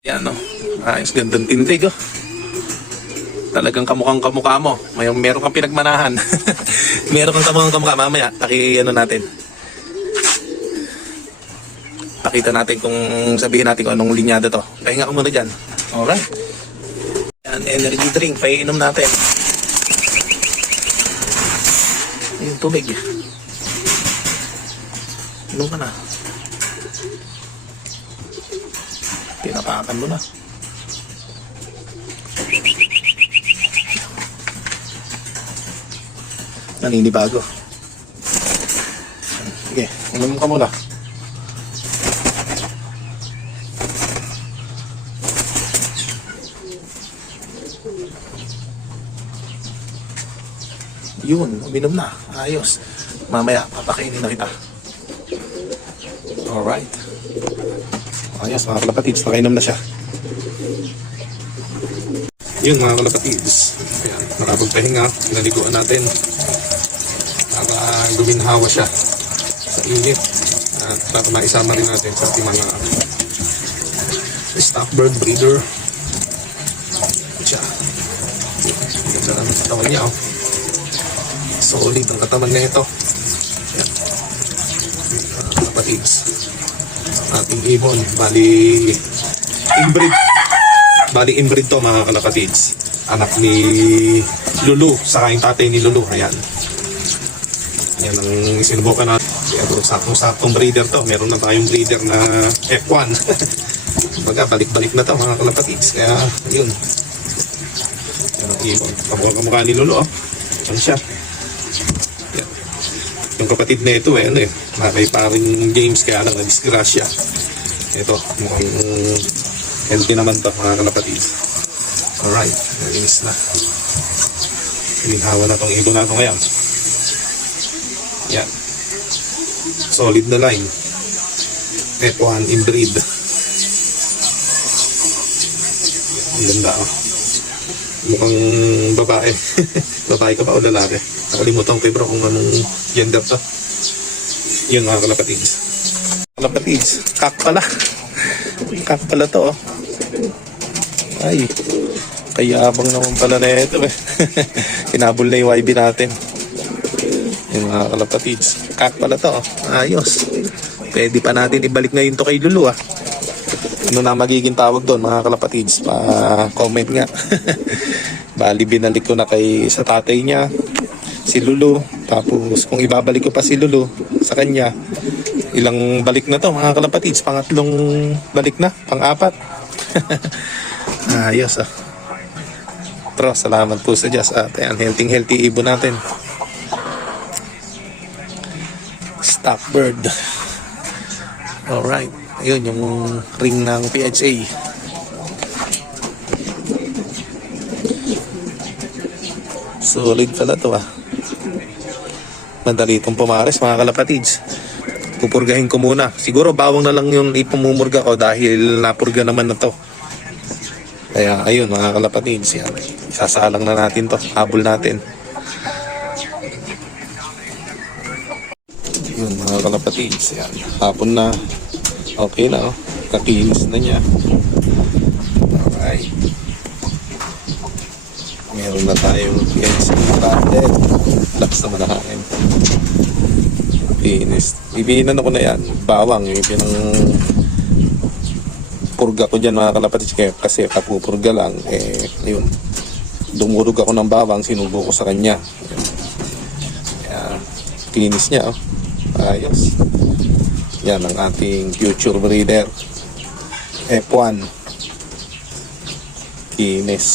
Yan no. Ayos, gandang tindig oh. Talagang kamukhang kamukha mo. May meron kang pinagmanahan. meron kang kamukhang kamukha. Mamaya, paki ano natin. Pakita natin kung sabihin natin kung anong linyada to. Pahinga ko muna dyan. Alright. Yan, energy drink. Paiinom natin. Yung tubig. Inom ka na. Tinapakan mo na. Naninibago. Sige, uminom ka muna. Yun, uminom na. Ayos. Mamaya, papakainin na kita. Alright. Ayos, mga kalapatids, nakainom na siya. Yun, mga kalapatids. Ayan, nakapagpahinga. Naliguan natin. Para guminhawa siya sa init. At para maisama rin natin sa ating mga stock bird breeder. Siya. Ganda ng katawan niya, oh. Solid ang katawan na ito. Ayan. Mga kalapatids ating ibon. Bali, inbreed. Bali, inbreed to mga kalapatids. Anak ni Lulu, saka yung tatay ni Lulu. Ayan. Yan ang sinubukan natin. Bro, saktong-saktong breeder to. Meron na tayong breeder na F1. Baga, balik-balik na to mga kalapatids. Kaya, yun. Yan ang ibon. Kamukha-kamukha ni Lulu, oh. Ano siya? Kapatid na ito, eh, ano eh, may paring games kaya lang na-disgrasya. Ito, mukhang healthy naman to, mga kalapatids. Alright, nalinis na. Ilinhawa na tong ibon natin ngayon. Yan. Solid na line. F1 inbreed. Ang ganda oh. Mukhang babae. babae ka ba o lalaki? Nakalimutan ko bro kung anong gender to. Yun mga kalapatids. Kalapatids. Kak pala. Kak pala to oh. Ay. Kaya abang naman pala na ito eh. Kinabol na yung YB natin. Yung mga kalapatids. Kak pala to oh. Ayos. Pwede pa natin ibalik ngayon to kay Lulu ah. Ano na magiging tawag doon mga kalapatids? Pa-comment nga. Bali binalik ko na kay sa tatay niya si Lulu. Tapos kung ibabalik ko pa si Lulu sa kanya, ilang balik na to mga kalapatids. Pangatlong balik na, pang-apat. Ayos ah. Pero salamat po sa Diyos at ayan, healthy healthy ibon natin. Stock bird. Alright. Ayun, yung ring ng PHA. Solid pala to ah. Madali itong pumares mga kalapatids. Pupurgahin ko muna. Siguro bawang na lang yung ipumumurga ko dahil napurga naman na to. Kaya ayun mga kalapatids. Yan. Isasalang na natin to. Habol natin. Yun mga kalapatids. Yan. Hapon na. Okay na oh. Kakinis na niya. Alright. Meron na tayong PNC packet. Lakas naman ang akin. Pinis. Ibihinan ako na yan. Bawang. Yung pinang purga ko dyan mga kalapatids. Kaya kasi kapupurga lang. Eh, yun. Dumurog ako ng bawang. Sinubo ko sa kanya. Yun. Kaya, pinis niya oh. Ayos. Yan ang ating future breeder. F1. Kinis.